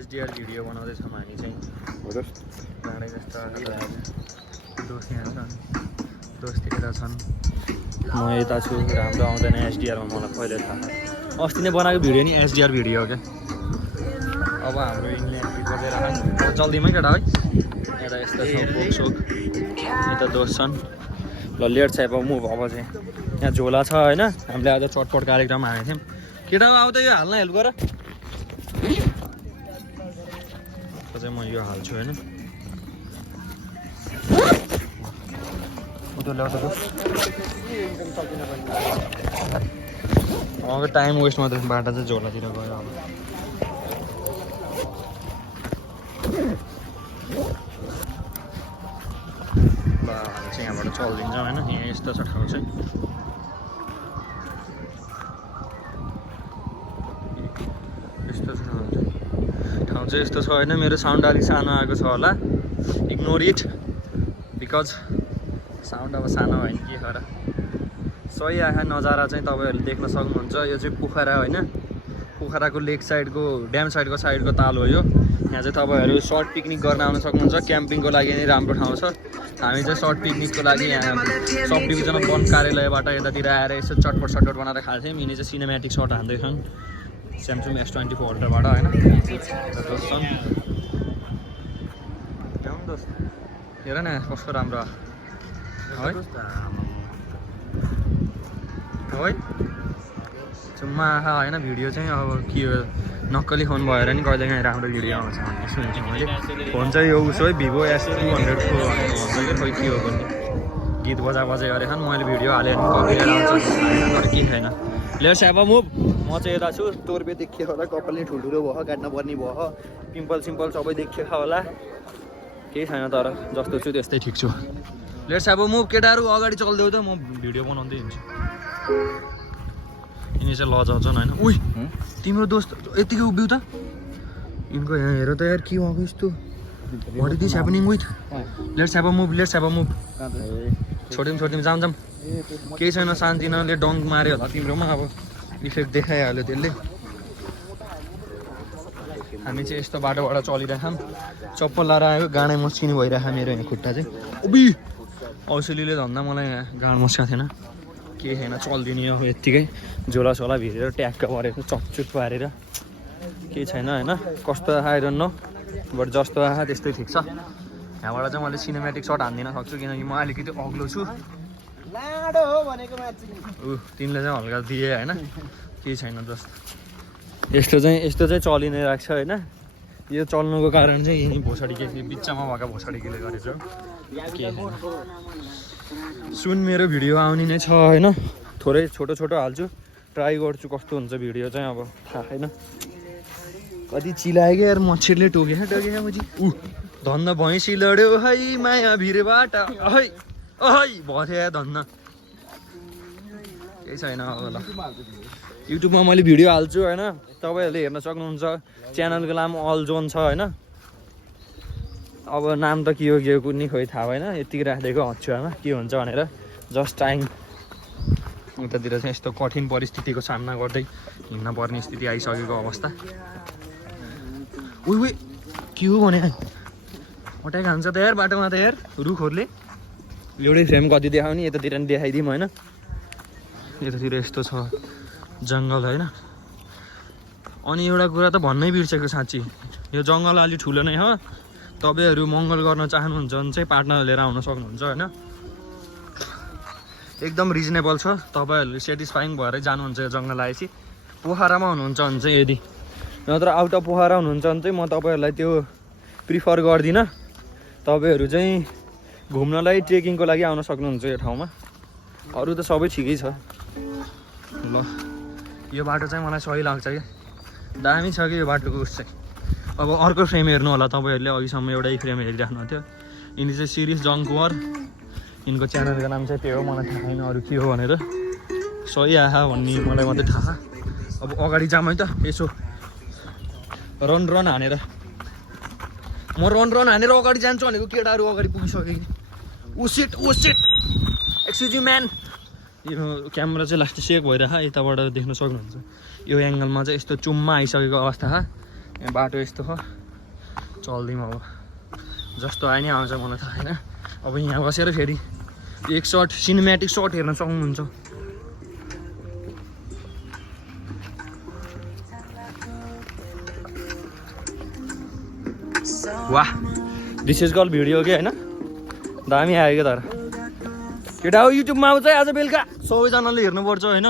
SDR video बनाउँदैछौँ हामी चाहिँ जाँडै जस्तो दोस्त यहाँ छन् दोस्त यता छन् म यता छु राम्रो आउँदैन एसडीआरमा मलाई पहिले थाहा अस्ति नै बनाएको भिडियो नि एसडीआर भिडियो हो क्या अब हाम्रो इन्डियन बगेर जल्दीमै केटा है यता यस्तो छ बोकसोक यता दोस्त छन् ल लेट छ अब मुभ अब चाहिँ यहाँ झोला छ होइन हामीले आज चटपट कार्यक्रम हालेको थियौँ केटा आउँदा यो हाल्न हेल्प गर चाहिँ म यो हाल्छु होइन अब टाइम वेस्ट मात्रै बाटा चाहिँ झोलातिर गयो अब हामी चाहिँ यहाँबाट चलिदिन्छौँ होइन यहाँ यस्तो छ ठाउँ चाहिँ यस्तो छ ठाउँ चाहिँ यस्तो छ होइन मेरो साउन्ड अलिक सानो आएको छ होला इग्नोर इट बिकज साउन्ड अब सानो भयो नि के गर सही आँखा नजारा चाहिँ तपाईँहरूले देख्न सक्नुहुन्छ यो चाहिँ पोखरा होइन पोखराको लेक साइडको ड्याम साइडको ताल हो यो यहाँ चाहिँ तपाईँहरू सर्ट पिकनिक गर्न आउन सक्नुहुन्छ क्याम्पिङको लागि नै राम्रो ठाउँ छ हामी चाहिँ सर्ट पिकनिकको लागि यहाँ सब डिभिजन वन कार्यालयबाट यतातिर आएर यसो चटपट बनाएर खाल्थ्यौँ यिनी चाहिँ सिनेमेटिक सर्ट हान्दैछन् स्यामसङ S24 अल्ट्राबाट होइन दोस्त हेर न कस्तो राम्रो है चुम्मा आँखा होइन भिडियो चाहिँ अब के हो नक्कली फोन भएर नि कहिलेकाहीँ राम्रो भिडियो आउँछ भन्ने सुन्छु मैले फोन चाहिँ यो उसो है भिभो S200 को भन्छ कि खोइ के हो पनि गीत बजा गरेछन् मैले भिडियो हालेँ भने कपी आउँछ तर के छैन लेट्स ह्याभ अ मुभ म चाहिँ यता छु तोर्बे देखियो होला कपाल नि ठुल्ठुलो भयो काट्न पर्ने भयो पिम्पल सिम्पल सबै देखिएको होला केही छैन तर जस्तो छु त्यस्तै ठिक छु लेट्स ह्याभ अ मुभ केटाहरू अगाडि चल्देऊ त म भिडियो बनाउँदै हिँड्छु यिनी चाहिँ लजाउँछन् होइन उही तिम्रो दोस्त यतिकै उभिउ त यिनको यहाँ हेर त यार के भएको यस्तो what is this happening with let's have a movie छोड्यौँ जाऊँ केही छैन शान्तिनाले डङ्क माऱ्यो होला तिम्रोमा अब इफेक्ट देखाइहाल्यो त्यसले हामी चाहिँ यस्तो बाटोबाट चलिरहेछौँ चप्पल लाएर आयो गाडै मस्किनु भइरहेको मेरो यहाँ खुट्टा चाहिँ उभि औसलीले धन्दा मलाई यहाँ गाड मस्काएको थिएन केही छैन चलिदिने अब यत्तिकै झोलासोला भिरेर ट्याक्क परेर चपचुप पारेर केही छैन होइन कस्तो आइरहनु नो बट जस्तो आयो त्यस्तै ठिक छ यहाँबाट चाहिँ मैले सिनेमेटिक सर्ट हान्दिन सक्छु किनकि म अलिकति अग्लो छु तिमीले चाहिँ हल्का दिए होइन केही छैन जस्तो यस्तो चाहिँ चलि नै राख्छ होइन यो चल्नुको कारण चाहिँ यिनी भोसडी केले बिचमा भएका भोसडी केले गरेछ सुन मेरो भिडियो आउने नै छ होइन थोरै छोटो हाल्छु ट्राई गर्छु कस्तो हुन्छ भिडियो चाहिँ अब थाहा छैन कति चिलायो क्या यार मच्छरले टोके पछि धन्न भैँसी लड्यो है माया भिरबाट है भयो धन्न केही छैन अब ल युट्युबमा मैले भिडियो हाल्छु होइन तपाईँहरूले हेर्न सक्नुहुन्छ च्यानलको नाम अल जोन छ होइन अब नाम त के हो कुनै खोइ थाहा भएन यतिकै राखिदिएको हच्छुवामा के हुन्छ भनेर जस्ट टाइम उतातिर चाहिँ यस्तो कठिन परिस्थितिको सामना गर्दै हिँड्न पर्ने स्थिति आइसकेको अवस्था उही के हो भने हटाइ खान्छ त यार बाटोमा त यार रुखहरूले एउटै फ्रेम कति देखाउने यतातिर नि देखाइदिउँ होइन यतातिर यस्तो छ जङ्गल होइन अनि एउटा कुरा त भन्नै बिर्सेको साँच्ची यो जङ्गल अलि ठुलो नै हो तपाईँहरू मङ्गल गर्न चाहनुहुन्छ भने चाहिँ पार्टनर लिएर आउन सक्नुहुन्छ होइन एकदम रिजनेबल छ तपाईँहरूले सेटिस्फाइङ भएरै जानुहुन्छ यो जङ्गल आएपछि पोखरामा हुनुहुन्छ भने चाहिँ यदि नत्र आउट अफ पोखरा हुनुहुन्छ भने चाहिँ म तपाईँहरूलाई त्यो प्रिफर गर्दिनँ तपाईँहरू चाहिँ घुम्नलाई ट्रेकिङको लागि आउन सक्नुहुन्छ यो ठाउँमा अरू त सबै ठिकै छ ल यो बाटो चाहिँ मलाई सही लाग्छ क्या दामी छ कि यो बाटोको उस चाहिँ अब अर्को फ्रेम हेर्नु होला तपाईँहरूले अघिसम्म एउटै फ्रेम हेरिराख्नु थियो यिनी चाहिँ सिरियस जङ्कुवर यिनको च्यानलको नाम चाहिँ त्यो हो मलाई थाहा छैन अरू के हो भनेर सही आहा भन्ने मलाई मात्रै थाहा अब अगाडि जाऊँ है त यसो रन हानेर म रन हानेर अगाडि जान्छु भनेको केटाहरू अगाडि पुगिसक्यो कि उसिट एक्सक्युज यु म्यान यो क्यामेरा चाहिँ लास्ट सेक भइरहेको यताबाट देख्न सक्नुहुन्छ यो एङ्गलमा चाहिँ यस्तो चुम्मा आइसकेको अवस्था यहाँ बाटो यस्तो हो चल्दैमा अब जस्तो आयो नि आउँछ मलाई थाहा छैन अब यहाँ बसेर फेरि एक सर्ट सिनेमेटिक सर्ट हेर्न सक्नुहुन्छ वाह दिस इज कल भिडियो के होइन दामी आयो क्या तर केटा हो युट्युबमा आउँछ आज बेलुका सबैजनाले हेर्नुपर्छ होइन